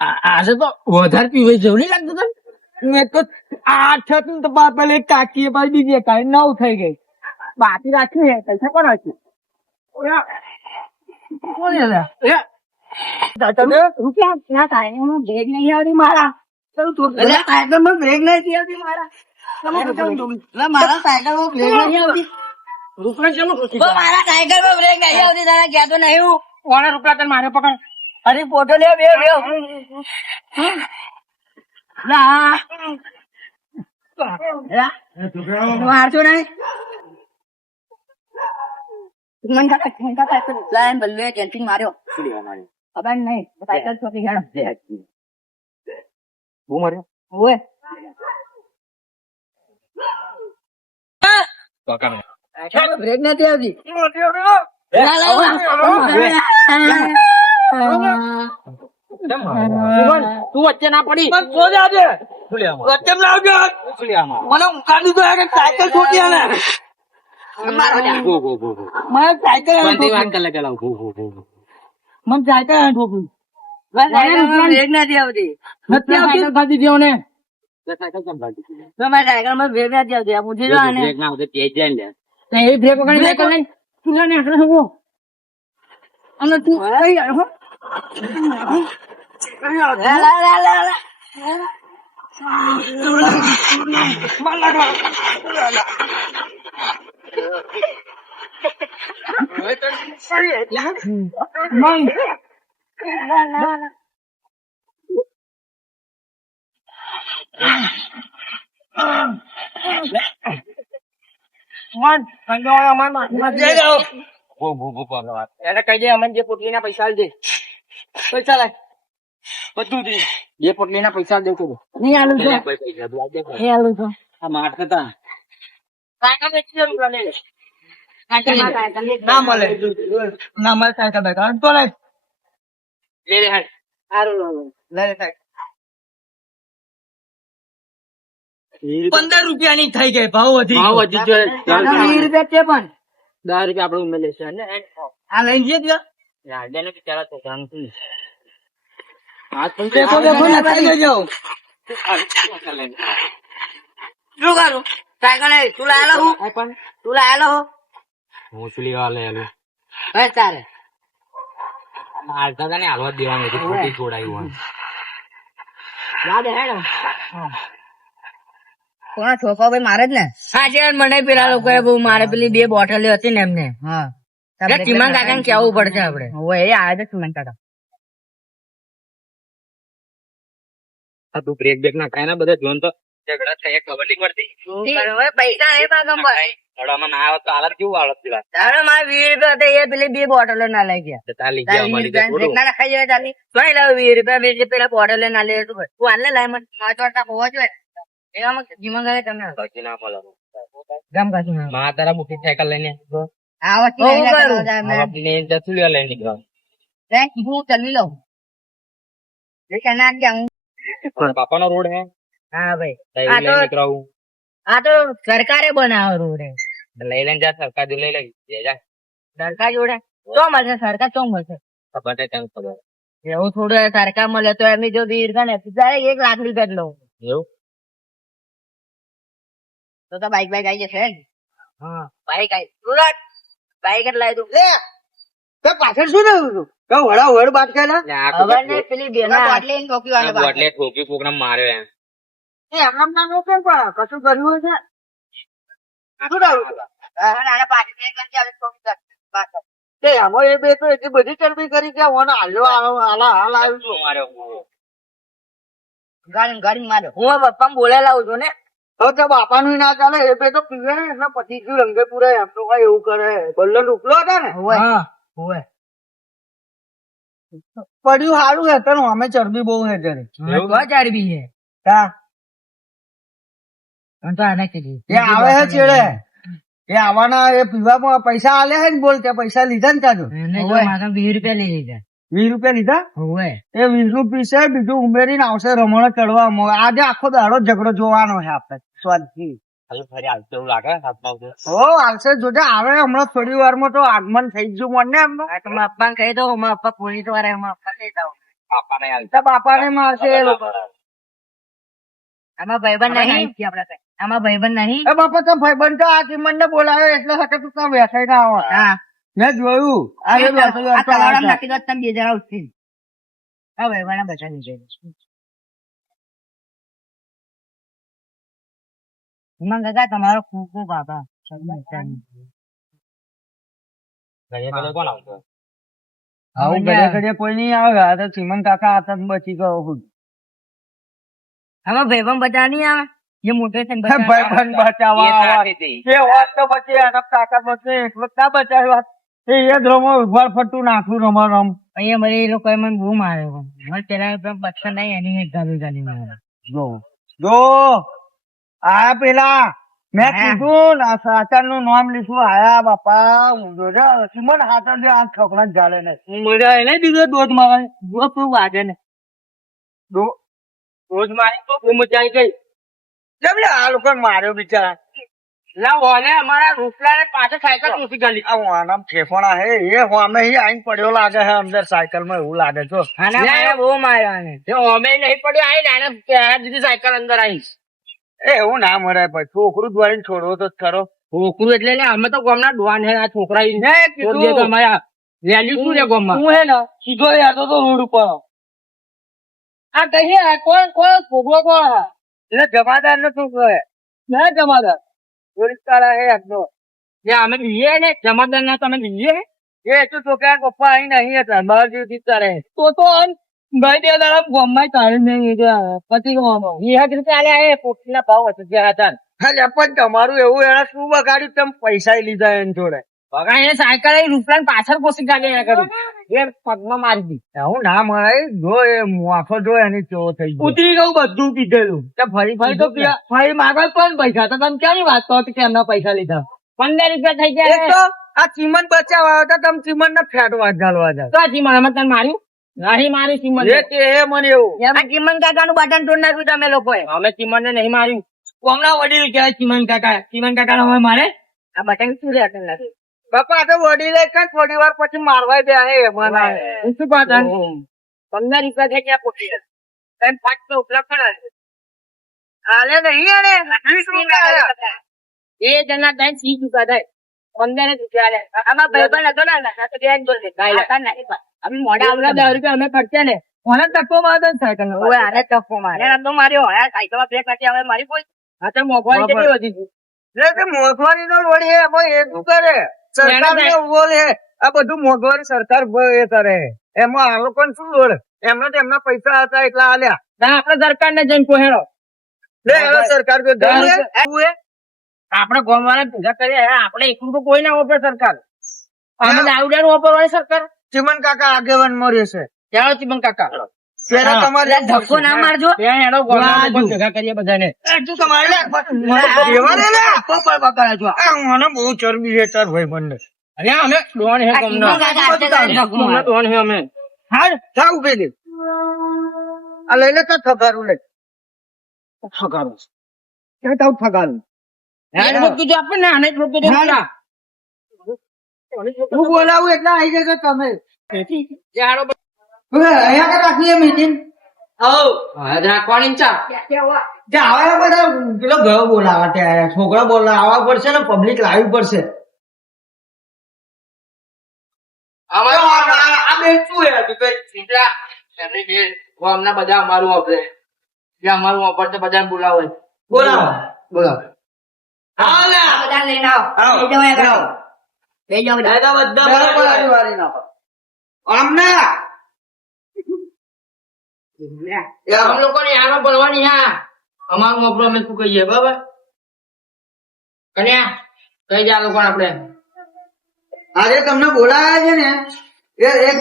આજે તો વધારે પીવાય જેવું નહીં લાગતું તને? મેં તો 8 હતું તો પેલા એક કાકી પાછી બીજી કાંઈ 9 થઈ ગઈ. બાકી રાખી પૈસા કોણ રાખ્યું? કોણ રૂપિયા ના થાય બ્રેક નહીં આવતી મારા. સાયકલ માં બ્રેક નથી આવતી મારા. મારા સાયકલ માં બ્રેક નહીં આવતી. રૂપિયા કેમ મારા સાયકલ માં બ્રેક નહીં આવતી? તારા કહેતો નહીં હું કોના રૂપિયા તને મારે પકડ. અરે ફોટો લે બે મારતો નહીં. કેન્ટીન માર્યો ખબર નહીં. સાયકલ ચોકી હેડો હું માર્યો ઓય બ્રેક નથી આવતી. તું વચ્ચે ના પડી વચ્ચે ના આવજો. મને ઉઠાડી દો સાયકલ છોટી ને મને સાયકલ મને સાયકલ ઠોકું બ્રેક નથી આવતી. નથી આવતી ખાધી દેવો ને સાયકલ માં બ્રેક નથી આવતી. પૂછી દો આને એ બ્રેક વગર સાયકલ નહીં. તું ને અને તું એને કહી દે અમને જે પોટલી ના પૈસા દે. પૈસા લાય બધું દે. જે પોટલી ના પૈસા દે નહીં આલું છો નહીં આલું છો. આ માટ હતા સાયકલ ના મળે ના મળે સાયકલ બેકાર તો લે લે સારું લે સાયકલ 15 રૂપિયાની થઈ ગઈ. ભાવ વધી 20 રૂપિયા છે પણ 10 રૂપિયા આપડે ઉમેરે છે ને આ લઈ જઈએ રાડે બિચારા છોકરા શું કરું સાયકલ તું લાયેલો હું તું લાયેલો હું શું લેવા લે તારે હાલતા ને હાલવા દેવાનું છોટી છોડાયું કોના છોકરા ભાઈ મારે જ ને. હા છે મને પેલા લોકો બહુ મારે પેલી 2 બોટલ હતી ને એમને. હા ચીમા કાકા ને કેવું પડશે આપડે. એ આવે છે ચીમા કાકા. તું બ્રેક બ્રેક ના ખાય ને બધા જોન તો ઝઘડા થાય ખબર નહીં પડતી. પૈસા નહીં પાગમ ભાડામાં ના આવે તો હાલત કેવું હાલત પીલા તારે મારે 20 રૂપિયા હતા એ પેલી 2 બોટલો ના લઈ ગયા. ચાલી ગયા ના ખાઈ જાય ચાલી તો લાવ 20 રૂપિયા વેચે પેલા બોટલ ના લે તું આને લાય મને 5 વાટકા હોવા જોઈએ. એમાં જીમા ગાય તમને બાકી ના મળે ગામ કાચું માં તારા મોટી સાયકલ લઈને આવતી લઈને જતું લે લઈને નીકળો રે હું ચલી લઉં દેખા ના ગયા હું બાપાનો રોડ હે. હા ભાઈ આ તો સરકારે બનાવ્યો રોડ હે. લઈ લઈને જા સરકાર જો લઈ લઈ જા સરકાર જોડે તો મળશે સરકાર તો મળશે ખબર છે તને ખબર એવું થોડું સરકાર મળે તો એમની જો 20 રૂપિયા ને 1 લાખ રૂપિયા જ લઉં એવું તો બાઈક બાઈક આવી જશે. હા બાઈક આવી સુરત બાઈક જ લાવી દઉં લે તો પાછળ શું થયું તું તો વડા વડ બાત કરે ખબર નહીં પેલી બેના બોટલી ઠોકી વાળો બોટલી ઠોકી કોકને માર્યો એમ એ એમનામ ના નો કેમ પણ કશું કર્યું છે શું ડાળું આના પાછી એક ગંજી આવે ઠોકી બાત તે આમો એ બે તો એટલી બધી ચરબી કરી કે ઓનો હાલ્યો હાલા હાલ આવ્યું છું માર્યો ગાડી માર્યો હું પપ્પા બોલે લાવું છું ને તો બાપાનું ના ચાલે એ બે તો પીવે ને એટલે પછી ગયું રંગે પૂરા એમ તો કઈ એવું કરે બલ્લો રૂપલો હતા ને પડ્યું સારું હે તને અમે ચરબી બહુ હે ચરબી હે એ આવે છે ચેડે એ આવવાના એ પીવામાં પૈસા આલે હે ને બોલ ત્યાં પૈસા લીધા ને તાજો 20 રૂપિયા લઈ લીધા 20 રૂપિયા લીધા એ 20 નું પીસે બીજું ઉમેરીને આવશે રમણ ચડવા. આજે આખો દાડો ઝઘડો જોવાનો છે આપડે સ્વાદથી હાલશે જોજે આવે હમણાં થોડી વાર માં તો આગમન થઈ ગયું મને એમ પપ્પા કહી દઉં પપ્પા પોલીસ વાળા એમાં કહી દઉં બાપાને મારશે એ લોકો. આમાં ભાઈબંધ નહીં, આમાં ભાઈબંધ નહીં. બાપા તો ભાઈબંધ તો આ ચીમન ને બોલાવ્યો એટલે હકે તું ત્યાં બેસાઈ ના આવો. મેં જોયું આ તલાવડામાં નાખી દો તમે બે જણા ઉઠી. હા ભાઈબંધ બચાવી છે. હિમંત કાકા તમારો ખૂબ ખૂબ આભાર. આવું ઘડે ઘડે કોઈ નહીં આવે. આ તો ચીમન કાકા હાથ બચી ગયો હું. હવે ભાઈબંધ બચા નહીં આવે. જે મોટો છે ભાઈબંધ બચાવવા એ વાત તો બચે અને કાકા બચે એક વખત ના બચાવ્યા એ જ રમો ઉભા ફરતું નાખું રમો રમ. અહીંયા મારી એ લોકો મને બહુ માર્યો. મને પેલા બચતા નહીં એની ગાલી ગાલી મારે. જો આ પેલા મેં કીધું આચાર નું નામ લીધું આયા બાપા ચીમન હાથ આ છોકરા જ ચાલે ને મજા એને દીધો દોધ મારે વાગે ને રોજ મારી તો બહુ મજા આવી ગઈ. કેમ આ લોકો માર્યો બિચારા. અમારા રૂપલા ને પાછળ સાયકલ તૂટી ગઈ. આમ ફેફણા હે એ અમે આઈને પડ્યો લાગે છે અંદર સાયકલ માં એવું લાગે છો. બહુ માર્યા અમે નહીં પડ્યો આઈ દીધી સાયકલ અંદર આવીશ. એવું ના મરાય ભાઈ છોકરું દ્વારી છોડવો તો ખરો. છોકરું એટલે અમે તો ગામના ડોન હે આ છોકરા વેલ્યુ શું છે ગામમાં. હું હે ને સીધો યાદો તો રોડ ઉપર આ કહીએ કોણ કોણ છોકરો કોણ એટલે જમાદાર નો છોકરો હે. ના જમાદાર પોલીસવાળા હે આજનો જે અમે લઈએ ને જમાદાર ના તમે લઈએ એ તો છોકરા પપ્પા અહીં નહીં હતા મારા જેવું જીતતા રહે તો ભાઈ તે દાડા ગામમાં તારે નહીં પછી ચાલે પોટલી ભાવ હતો જ્યાં હતા. પણ તમારું એવું એને શું બગાડ્યું તમે પૈસા લીધા એને જોડે બગા એ સાયકલ રૂપલા પાછળ પોસી ગાડી કર્યું એ પગમાં મારી દી. હું ના મરાય જો એ મોખો જો એની ચો થઈ ગઈ ઉતરી ગયું બધું કીધેલું ફરી ફરી તો ફરી માગવા પણ પૈસા તો તમે ક્યાંની વાત કરો કે એમના પૈસા લીધા 15 રૂપિયા થઈ ગયા. આ ચીમન બચાવવા હતા તમે ચીમન ને ફેટવા ચાલવા જાવ તો આ ચીમન અમે તને માર્યું નહીં માર્યું ચીમન મને એવું ચીમન કાકા નું બટન તોડ નાખ્યું તમે લોકોએ. અમે ચીમન ને નહીં માર્યું કોમના વડીલ કહેવાય ચીમન કાકા હવે મારે આ બટન શું રે નાખ્યું બાપા તો વડીલે થોડી વાર પછી મારવા દે શું પાછા 15 રૂપિયા થઈ ગયા પોટી 5 તો ઉપલબ્ધ કરે હાલે નહીં એ જણા 30 રૂપિયા થાય 15 રૂપિયા આમાં ભાઈબંધ હતો ને અમે મોડા આવડા 10 રૂપિયા અમે ખર્ચે ને મને ટકો મારે સાયકલ આને ટકો મારે તો મારી સાયકલ બ્રેક નથી હવે મારી કોઈ હા તો મોંઘવારી કેટલી વધી મોંઘવારી નો લોડ હે એ શું કરે સરકાર બોલે આ બધું મોંઘવારી સરકાર એ કરે એમાં આ લોકો શું લોડ એમને તો એમના પૈસા હતા એટલા આલ્યા આપડે સરકાર ને જઈને કોહેડો સરકાર આપડે ગોમવાળા ભેગા કરીએ આપડે એકલું તો કોઈ ના વાપરે સરકાર અમે દારૂડિયા નું વાપરવાની સરકાર. ચીમન કાકા આગેવાન મળ્યો છે ચાલો ચીમન કાકા તમારે ધક્કો ના મારજો ભેગા કરીએ બધાને મને બહુ ચરબી છે તાર ભાઈ બંને અમે ડોન હે ડોન હે અમે હા જાવ પેલી આ લઈ લે તો ઠગારું લે ઠગારું ક્યાં તાવ ઠગારું આપણને આને હું બોલાવું એટલે આવી જશે તમે અહીંયા રાખીએ મીટિંગ રાખવાની બધા પેલો ઘર બોલાવા ત્યાં છોકરા બોલાવવા પડશે ને પબ્લિક લાવવી પડશે. બધા અમારું વાપરે જે અમારું વાપરશે બધા બોલાવે બોલાવો અમારું વાપરો અમે શું કહીએ બરાબર કન્યા કઈ જા લોકો આપડે આજે તમને બોલાયા છે ને એ એક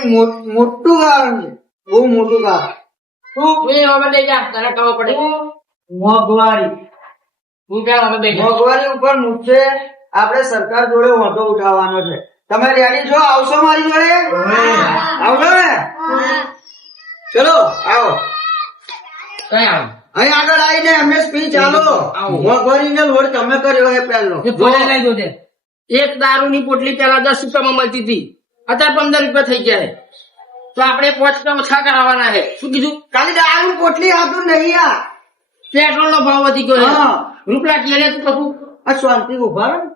મોટું કારણ છે બહુ મોટું કારણ શું લઈ જા તને ખબર પડે મોંઘવારી મોંઘવારી ઉપર મુખ્ય આપડે સરકાર જોડે વાંધો ઉઠાવવાનો છે. તમે રેડી છો? આવશો મારી જોડે? આવશો ને? ચલો આવો કઈ આવો અહીં આગળ આવીને એમને સ્પીચ આલો. મોંઘવારી ને લોડ તમે કર્યો એ પહેલો એક દારૂ ની પોટલી પેલા 10 રૂપિયામાં મળતી હતી અત્યારે 15 રૂપિયા થઈ ગયા. તો આપણે 5 ઓછા કરાવવાના છે. શું કીધું? ખાલી દારૂ પોટલી હતું નહીં આ. પેટ્રોલ નો ભાવ વધી ગયો છે. હા. રૂપિયા કે લે તું કશું આ શાંતિ ઉભા રહો ને.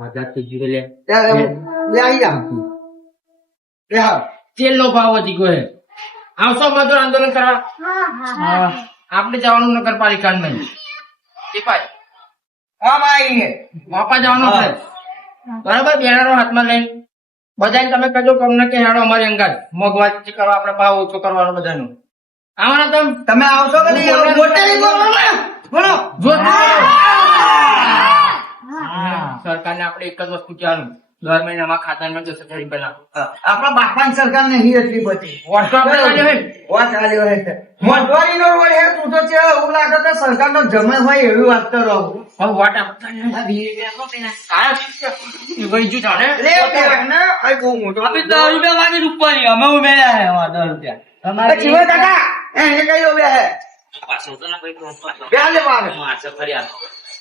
મજા થઈ ગઈ લે. ત્યારે લે આવી જા. લે હા. તેલ નો ભાવ વધી ગયો છે. આવશો મજૂર આંદોલન કરવા? હા. આપણે જવાનું નગરપાલિકામાં નહીં. ટીપાય આમ આવીને. બાપા જવાનું છે. બરાબર, બેનરો હાથમાં લઈને બધાને તમે કહેજો કે અમને કે હેડો અમારી અંગાત મોંઘવારી કરવા, આપણે ભાવ ઓછો કરવાનો બધાનો. આવાના તમે આવશો કે નહીં આવો? મોટેથી બોલો ને. બોલો. જો સરકારને આપણે એક જ વસ્તુ કહેવાનું, દર મહિનામાં ખાતામાં 10,000 રૂપિયા નાખો. આપણા બાપાની સરકાર નહીં એટલી બધી. વર્ષો આપણે કર્યો છે. વાત ચાલ્યો છે. મોંઘવારીનો રોડ હે. તું તો છે એવું લાગે તો સરકારનો જમે હોય એવી વાત કરો. હવે વોટ આપતા નહીં. હા, એ વહી ગયું જાણે. લે બેન, આ બહુ મોટો. આપણે 10 રૂપિયા માંગે ઉપર અમે ઉમેર્યા છે 10 રૂપિયા. એ જીવો કાકા એને કઈ બે હે પાછો તો ના ભાઈ પાછો બે લે મારે. મારશે ફરી આલો.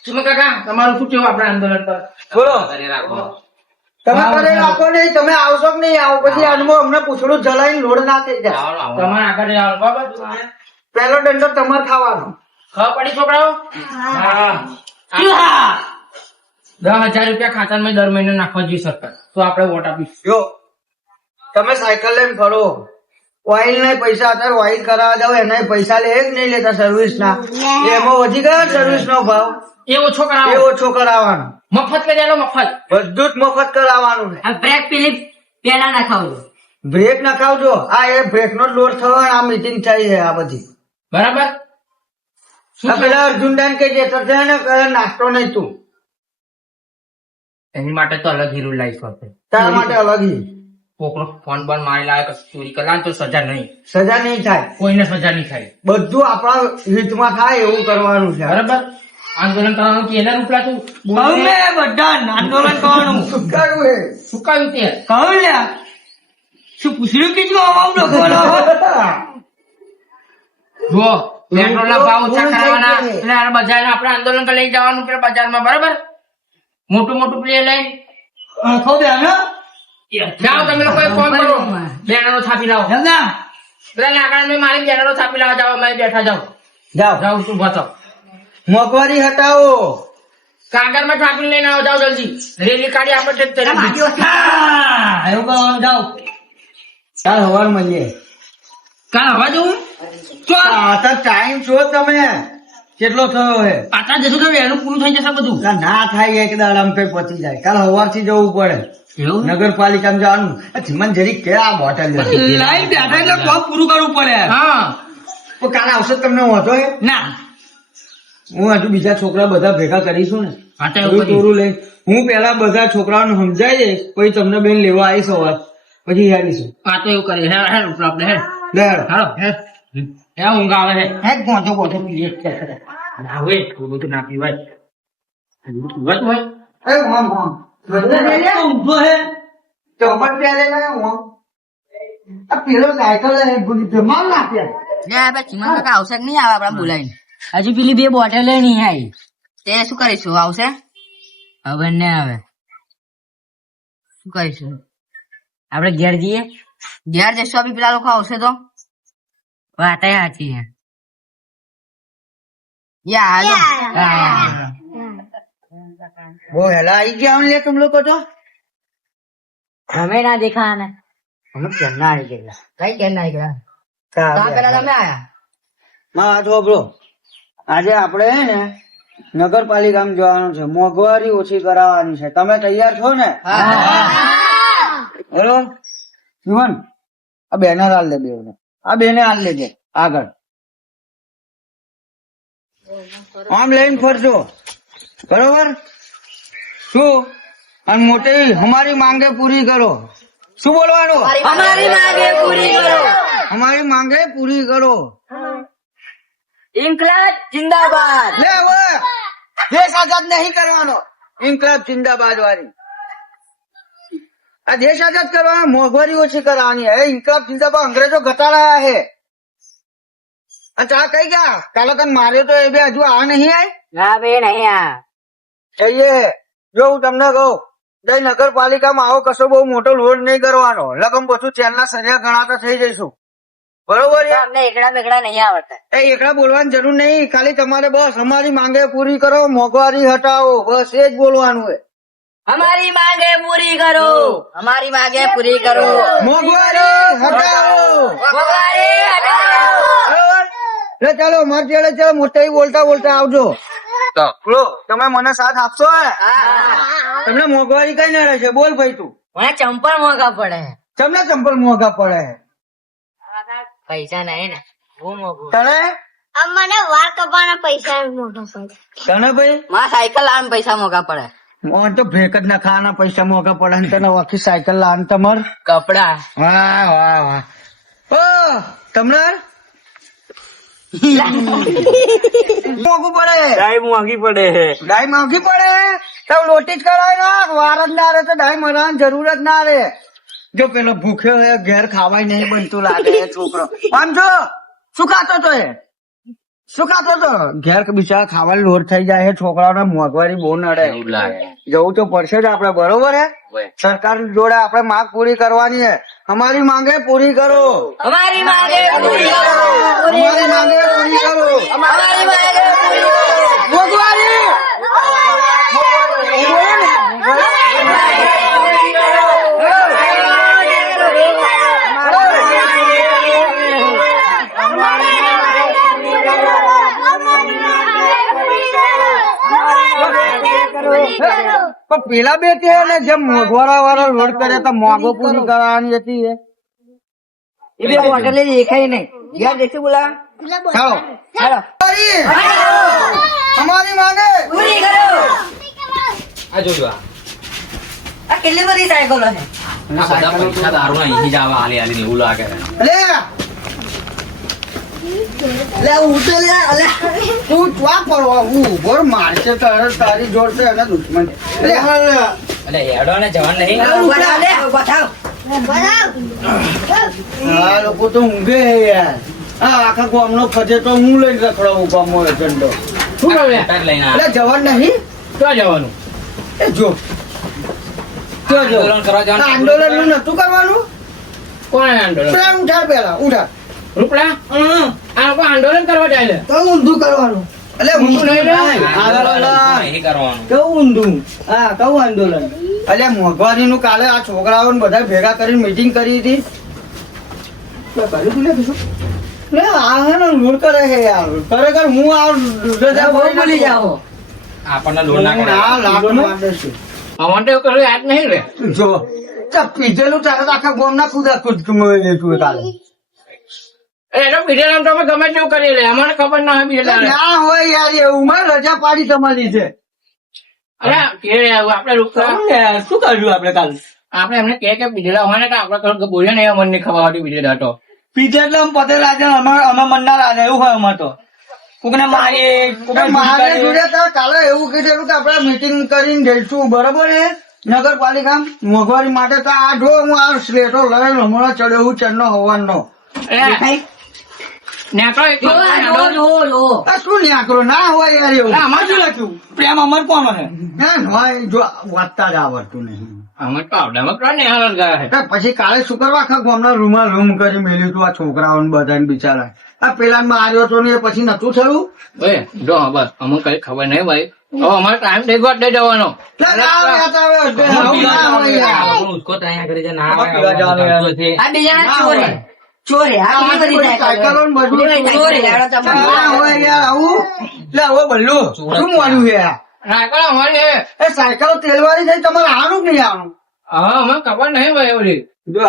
ચુમા કાકા, તમારું શું કેવું આપણે આંદોલન પર? બોલો. ઘરે રાખો. તમે કરે રાખો નહીં. તમે આવશો કે નહીં આવો? પછી આનમાં અમને પૂછડું જલાઈને લોડ ના થઈ જાય. આવો, આવો. તમારે આગળ આવો બરાબર. પહેલો દંડો તમારે ખાવાનો. ખબર પડી છોકરાઓ? હા. 10,000 રૂપિયા ખાતામાં દર મહિને નાખવા જોઈએ સરકાર, તો આપણે વોટ આપીશું. જો તમે સાયકલ લઈને ફરો, ઓઇલ ના પૈસા અત્યારે ઓઇલ કરાવવા જાવ એના પૈસા લે જ નહીં લેતા સર્વિસ ના. એમાં વધી ગયો સર્વિસ નો ભાવ. એ ઓછો એ કરાવો. ઓછો કરાવવાનો. મફત કરી આલો, મફત. બધું જ મફત કરાવવાનું છે. બ્રેક પેલી પેલા ના ખાવજો. બ્રેક નખાવજો. આ એ બ્રેક નો લોડ થયો આ મીટિંગ થઈ છે આ બધી. બરાબર. શું આ પેલા અર્જુનદાન કે જે તો છે ને કે નાસ્તો નહીં તું એની માટે તો અલગ હીરો લાઈફ હશે. તારા માટે અલગ ઈ. કોકનો ફોન બંધ મારી લાવે કે ચોરી કરલા તો સજા નહીં. સજા નહીં થાય. કોઈને સજા નહીં થાય. બધું આપણા હિતમાં થાય એવું કરવાનું છે. બરાબર. આંદોલન કરવાનું કે એના રૂપલા તું કહું ને બધા આંદોલન કરવાનું. શું કરવું હે? શું કહ્યું તે? કહું ને શું પૂછ્યું કે જો અમારું બોલો. જો પેટ્રોલ ના ભાવ ઓછા કરવાના છે. અને આ બજાર આપણે આંદોલન કરી લઈ જવાનું પેલા બજારમાં. બરાબર. મોટું મોટું પ્લે લઈ ખો દે ને જાઓ, તમે લોકો ફોન કરો, બેનરો છાપી લાવો. સમજા પેલા લાકડા મારી બેનરો છાપી લાવો. જાઓ, અમે બેઠા જાઓ. જાઓ જાઓ, તું બચો. મોંઘવારી હટાવો. કાગળ માં છાપી લઈને આવો. જાઓ જલ્દી. રેલી કાઢી આપણે તે તરી દીધી. એવું કરવાનું જાઓ. ચાલ હવાર મળીએ. કાલ હવા જવું? આ તો ટાઈમ છો તમે કેટલો થયો હે? પાછા જશું તો વહેલું પૂરું થઈ જશે બધું. આ ના થાય એક દાડામાં કઈ પતી જાય. કાલ સવારથી જવું પડે એવું? નગરપાલિકામાં જવાનું. આ જીવન જરીક કે આ બોટલ લાઈન બેઠા એટલે કોમ પૂરું કરવું પડે. હા. કાલે આવશે તો તમને વાંધો હે? ના હું હજુ બીજા છોકરા બધા ભેગા કરીશું ને. હા, તો એવું થોડું કરીએ. થોડું લઈ હું પેલા બધા છોકરાઓને સમજાઈ દઈશ પછી તમને બેન લેવા આવીશ સવાર પછી યાદીશું. હા, તો એવું કરીએ. હે ઉપલા આપણે હે લે હેડો. હાલો હે ઊંઘ આવે હે. હે ગોંધો ગોંધો પીએ. ના હોય એટલું બધું ના પીવાય. હજુ પીવાતું હોય. એ હોમ હોમ ઊંઘો હે ચોપટ પહેરે ને હોમ. આ પેલો સાયકલ હે ભૂલી જમાલ ના પહેરે. આવશે કે નહીં આવે આપડે બોલાવીને. હજુ પેલી 2 બોટલ નહીં આવી. તે શું કરીશું? આવશે હવે ને આવે શું કરીશું? આપડે ઘેર જઈએ. ઘેર જશું બી પેલા લોકો આવશે તો વાત સાચી છે. वो हेला आई गया ले तुम लोग को तो हमें ना देखा ने हम चलना आई गया कई कहना है क्या कहाँ पहला તમે આયા માં જો બ્રો આજે આપણે હે ને નગરપાલિકામાં જવાનું છે. મોંઘવારી ઓછી કરાવવાની છે. તમે તૈયાર છો ને? હેલો જીવન આ બેનર હાલ લે બેને. આ બેને હાલ લેજે આગળ આમ લઈને ફરજો બરોબર. શું અને મોટી હમારી માંગે પૂરી કરો. શું બોલવાનું? हमारी मांगे पूरी करो. हमारी मांगे पूरी करो. इनकलाब जिंदाबाद. લે હવે દેશ આઝાદ નહીં કરવાનો. ઇન્કલાબ જિંદાબાદ વાળી આ દેશ આઝાદ કરવાનો. મોંઘવારી ઓછી કરવાની હે. ઇન્કલાબ જિંદાબાદ અંગ્રેજો ઘટાડાયા હે. અને ચા કઈ ગયા? કાલે તને માર્યો તો એ બે હજુ આ નહીં આય. ના બે નહીં આ જઈએ જો હું તમને કહું જઈ નગરપાલિકામાં આવો કશો બહુ મોટો લોડ નહીં કરવાનો. લગમ બધું ચેનના સરિયા ગણાતા થઈ જઈશું. બરોબર છે? અમને એકડા બેગડા નહીં આવડતા. એ એકલા બોલવાની જરૂર નહીં. ખાલી તમારે બસ અમારી માંગે પૂરી કરો, મોંઘવારી હટાવો, બસ એ જ બોલવાનું હોય. અમારી માંગે પૂરી કરો. અમારી માંગે પૂરી કરો. મોંઘવારી હટાવો. મોંઘવારી હટાવો. બરોબર? એટલે ચાલો મારી જોડે ચાલો મોટા બોલતા બોલતા આવજો. બોલો, તમે મને સાથ આપશો? તમને મોંઘવારી કઈ ના રહેશે. બોલ ભાઈ તું. મને ચંપલ મોંઘા પડે. તમને ચંપલ મોંઘા પડે પૈસા નહીં ને બહુ મોંઘું. તને મને વાળ કપાના પૈસા મોટો પડે. તને ભાઈ મારા સાયકલ લાવવાનું પૈસા મોંઘા પડે. મને તો બ્રેક જ ના ખાવાના પૈસા મોંઘા પડે ને તને આખી સાયકલ લાવવાનું તમાર. કપડા વાહ વાહ વાહ. ઓ તમને મોંઘું પડે. ડાય મોંઘી પડે. ડાય મોંઘી પડે તો લોટી જ કરાય ના. વાર જ ના રે તો ડાય મરવાની જરૂર જ ના રે. જો પેલો ભૂખ્યો હે, ઘેર ખાવાય નહીં બનતું લાગે એ છોકરો. આમ જો શું ખાતો તો એ શું ખાતો તો ઘેર બિચારા ખાવાની લોટ થઈ જાય છે. છોકરાઓને મોંઘવારી બહુ નડે. જવું તો પડશે જ આપડે. બરોબર હે? સરકાર જોડે આપડે માંગ પૂરી કરવાની હે. અમારી માંગે પૂરી કરો. અમારી માંગે પૂરી કરો. અમારી માંગે પૂરી કરો. અમારી માંગે પૂરી કરો. મોંઘવારી પણ પેલા બે કે ને જેમ મોંઘવારા વાળા રોડ કરે તો મોંઘો પૂરી કરવાની હતી એ. એ બે બોટલ દેખાય નહીં. યાર દેખી બોલા. ચાલો ચાલો અમારી માંગે પૂરી કરો. આ જોજો આ આ કેટલી બધી સાયકલો છે. બધા પૈસા દારૂ અહીં જ આવે હાલી હાલી એવું લાગે. લે ઉઠે લે. અલે તું ચા પડવા ઉભો મારશે તારી જોડ છે એના દુશ્મન. લે એટલે હેડો ને જવાન નહીં. બતાવ. આ લોકો તો ઊંઘે હે યાર. આ આખા ગામનો ખજે તો હું લઈને રખડાવું ગામમાં એજન્ડો. શું કરે લઈને એટલે જવાન નહીં. ક્યાં જવાનું? એ જો જો આંદોલન કરવા જવાનું. આંદોલન નું નતું કરવાનું. કોણ આંદોલન? પેલા ઉઠા પેલા ઉઠા. રૂપડા આ લોકો આંદોલન કરવા જાય છે. તો ઊંધું કરવાનું. એટલે ઊંધું નહીં આંદોલન નહીં કરવાનું. કેવું ઊંધું? હા કેવું આંદોલન? એટલે મોંઘવારી નું કાલે આ છોકરાઓ બધા ભેગા કરીને મીટિંગ કરી હતી. કર્યું તું લે કશું? લે આ હે ને લોડ કરે છે યાર. ખરેખર હું આ રજા બોલી જાઓ. આપણને લોન ના કરે. આ લાખ માંગે છે. અમારે તો કશું યાદ નહીં રે. જો પીધેલું તારે તો આખા ગામના કુદા કુદ તું તારે. એનો પીઢેલા તો અમે ગમે તેવું કરી લે. અમારે ખબર ના હોય બીજા ના હોય યાર એવું. માં રજા પાડી તમારી છે. આપડે રૂપડા શું કર્યું આપડે કાલ? આપડે એમને કે બીજેલા હોય ને કે આપડે બોલીએ ને મને નહીં ખબર હતી બીજેલા તો. પીધેલું પટેલ આજે અમે મનના રાજા એવું હોય અમારે તો. કોકને મારીએ મારે જોડે તો કાલે એવું કીધેલું કે આપડે મીટિંગ કરીને જઈશું. બરોબર છે? નગરપાલિકા મોંઘવારી માટે તો આ જો હું આ સ્લેટો લઈને હમણાં ચડ્યો હું ચેનનો હવાનો. નેકળો એક જો આ શું ન્યાકરો ના હોય યાર એવું. અમારે શું લખ્યું? પ્રેમ અમર કોણ હે? હોય જો વાંચતા જ આવડતું નહીં. અમે તો આવડામાં તો નિહાળ ગયા છે. તો પછી કાલે શું કરવા આખા ગામના રૂમમાં રૂમ કરી મેલ્યું તું આ છોકરાઓને બધાને બિચારા. આ પેલા માર્યો તો ને એ પછી નતું થયું. ઓય જો બસ અમને કઈ ખબર નહીં ભાઈ. હવે અમારે ટાઈમ થઈ ગયો દઈ જવાનો. ના, ના આવે, આ તો હવે આવું ના હોય યાર. આ બીજા ચોરી. ચોરી. આ કેટલી બધી સાયકલો ને બધું ચોરી. હેડો ચંપલ. ના હોય યાર આવું. લે હવે બલ્લુ શું મળ્યું છે આ? સાયકલ અમારે એ સાયકલો તેલવાળી થઈ તમારે આનું જ નહીં આનું. હા અમને ખબર નહીં ભાઈ એવડી. જો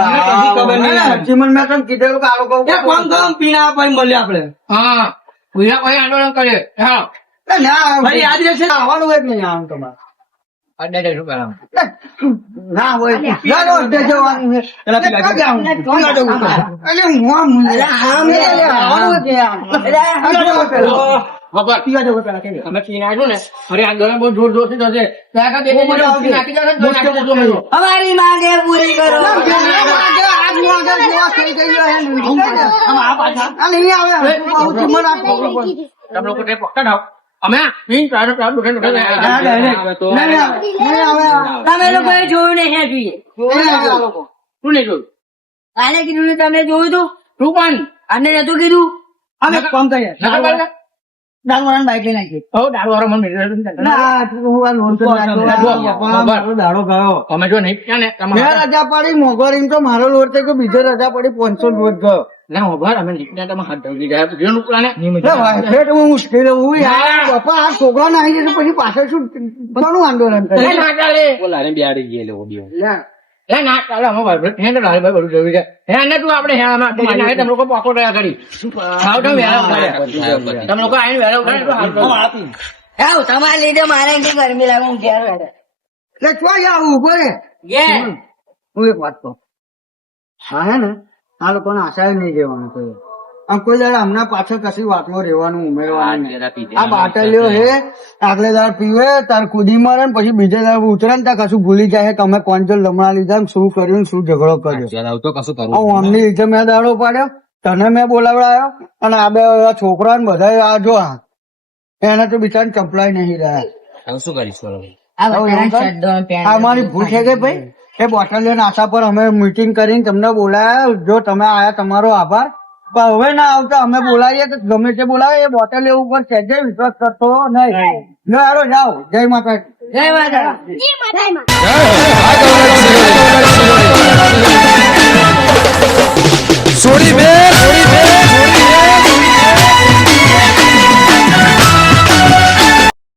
હરજીમન મેં તને કીધેલું કે આ લોકો પીણા પર મળ્યા આપડે. હા બીજા કોઈ આંદોલન કરે. હા ના ભાઈ યાદ રહેશે આવવાનું હોય જ નહીં આનું તમારે. અડે રૂપિયા ના હોય ના નો અડધે જવાનું છે. ક્યાં જવાનું? ક્યાં જવું છે? અલે હું આમ આવવાનું જ નહીં આનું. ખબર ક્યાં જવું પેલા કે અમે પીને આવ્યું ને અરે આંદોલન બહુ જોર જોરથી થશે. નાખી જશે. અમારી માંગે પૂરી કરો. તમે લોકો પકડ આવો. અમે પીન ચાલો ચાલો દુકાન દુકાન તમે લોકોએ જોયું નહીં હે જોઈએ શું નહીં જોયું કાલે કીધું ને તમે જોયું તું તું પણ અને નતું કીધું અમે કામ કરીએ દારૂવાળાને બાઈક લઈને આવી દારૂ વાળો મને દાડો ગયો અમે જો નહીં પીયા ને મેં રજા પડી મોંઘવારી તો મારો લોટ થયો કે બીજો રજા પડી 500 લોટ ગયો ના ઉભા અમે નીકળ્યા તમે હાથ ધોઈ ગયા બીજો નુકલા ને હું મુશ્કેલ હું યાર બાપા આ છોકરા ના આવી જશે પછી પાછળ શું કોનું આંદોલન કરે ના ચાલે બોલાને બિહાડી ગયેલો ઓડિયો ના ચાલે અમે ભાઈ હે તો લાલભાઈ બધું જોઈ જાય હે ને તું આપણે હે આમાં તમે લોકો પાકો રહ્યા કરી આવ તમે વેરા ઉઠાડ્યા તમે લોકો આઈને વેરા ઉઠાડ્યા આવ તમારા લીધે મારે કઈ ગરમી લાગે હું ઘેર બેઠે એટલે ચોઈ આવું ઉભો રે હું એક વાત કહું હા હે ને આ લોકોને આશા નહીં રહેવાનું કોઈ આમ કોઈ દાડે હમણાં પાછળ કશી વાતમાં રહેવાનું ઉમેરવાનું નહીં. આ બાટલીઓ હે આગલે દાડ પીવે તાર કૂદી મારે ને પછી બીજે દાડ ઉતરે ને ત્યાં કશું ભૂલી જાય કે અમે કોણ જો લમણા લીધા ને શું કર્યું ને શું ઝઘડો કર્યો તો કશું કરવું હું અમની લીધે મેં દાડો પાડ્યો તને મેં બોલાવડાયો અને આ બે છોકરા ને બધા આ જો આ એને તો બિચારા ચંપલાય નહીં રહ્યા હવે શું કરીશું આ મારી ભૂલ છે કે ભાઈ એ બોટલીઓ આશા પર અમે મીટિંગ કરીને તમને બોલાયા જો તમે આયા તમારો આભાર પણ હવે ના આવતા અમે બોલાવીએ તો ગમે તે બોલાવે એ બોટલીઓ ઉપર સહેજે વિશ્વાસ કરતો નહીં લો હાલો જાઓ જય માતા જય માતા એ માતા